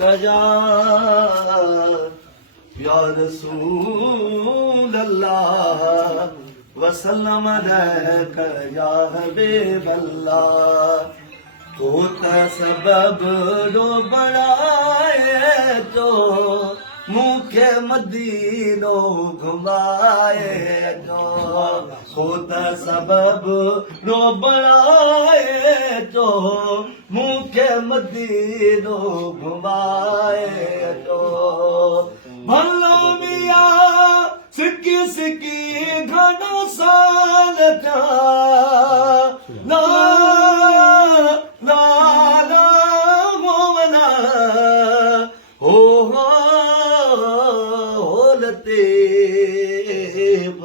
कया या रसूल अल्लाह वसल्लम अलैका या हबीब अल्लाह तो सबब रो बढ़ाए तो मुखे मदीनो घुमाए जो होता सबब रो बढ़ाए तो मुखे मदीनो घुमाए जो भलो मिया सिक्की सिक्की घणो साल था ला ला ला मोवना हो लतीफ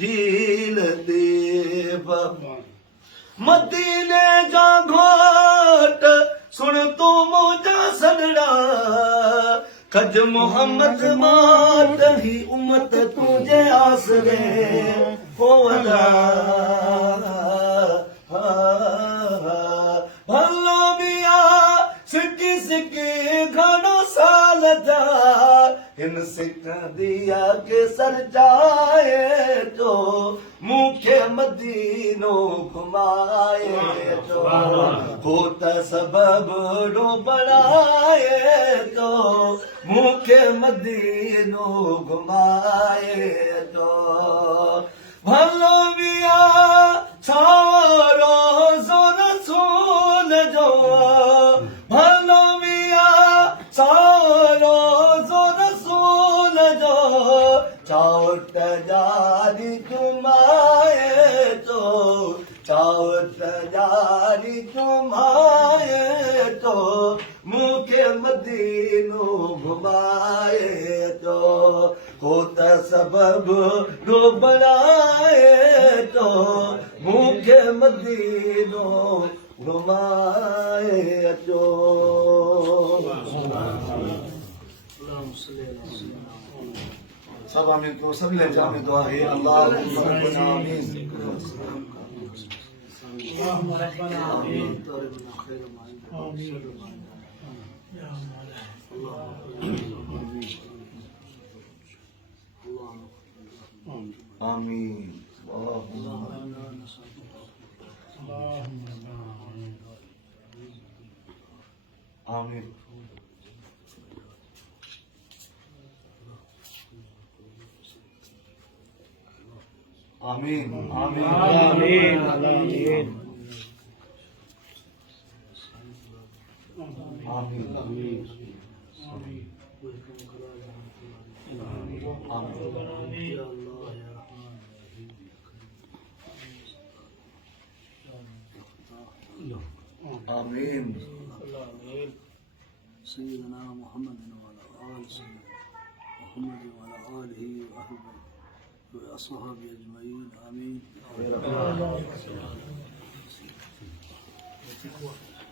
जी लतीफ मदीने जा घोट सुन तू मुझा सदड़ा कज मोहम्मद मात ही उम्मत तुझे आसरे होवला भलो मिया सिक्की सिक्की घणो साल जा इन सिख दिया के सर जाए तो मुखे मदीनो घुमाए तो होता सबब रो बढ़ाए तो मुखे मदीनो घुमाए तो भलो मिया सारो जोन सोन जो भलो मिया सारो जोन सोन जो चावट जारी तुमाए तो चावट जारी तुमाए तो मुखे मदीनो घुमाए तो होता सबब रो बनाए तो मुखे मदीनो घुमाए तो सब आमीन को सब ले जाने दुआ है अल्लाह रब्बना आमीन اللهم ربنا آمين خير ما عندك يا آمين آمين آمين آمين آمين آمين آمين آمين سيدنا محمد وعلى آل سيدنا محمد وعلى آله وأهله وأصحابه أجمعين آمين